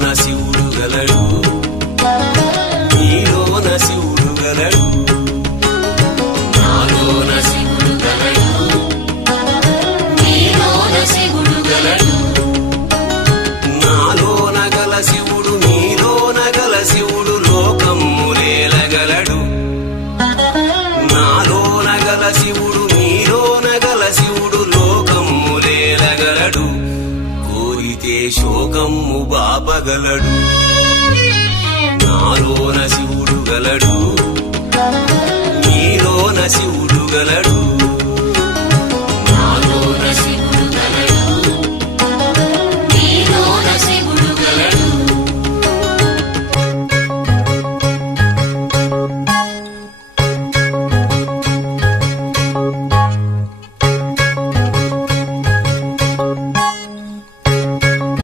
నాలోన శివుడు గలడు నీలోన శివుడు గలడు నాలోన శివుడు గలడు నీలోన శివుడు గలడు నాలోన గల శివుడు నీలోన గల శివుడు లోకములేలగలడు నాలోన గల శివుడు నీలోన గల శివుడు లోకములేలగలడు కోరితే శోకము బాపగలడు నాలోన శివుడు గలడు నీలోన శివుడు గలడు